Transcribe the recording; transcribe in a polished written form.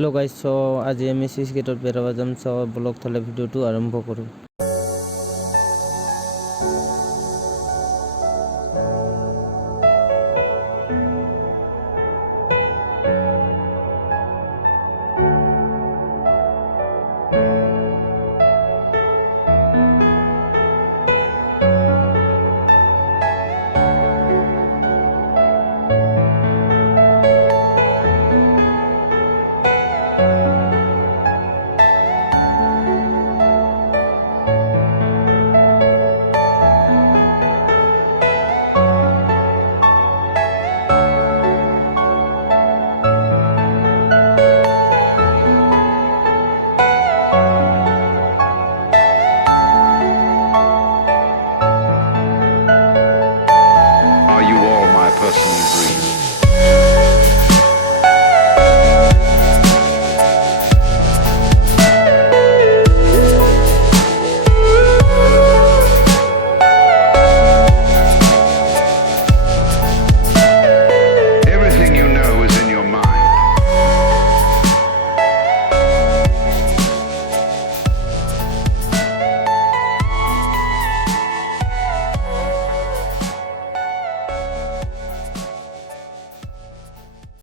Hello' guys, আজি আমি switch গেটত বেৰাব যাম। ব্লগ থলে ভিডিঅ'টো আৰম্ভ কৰোঁ। Are you all my personal dreams?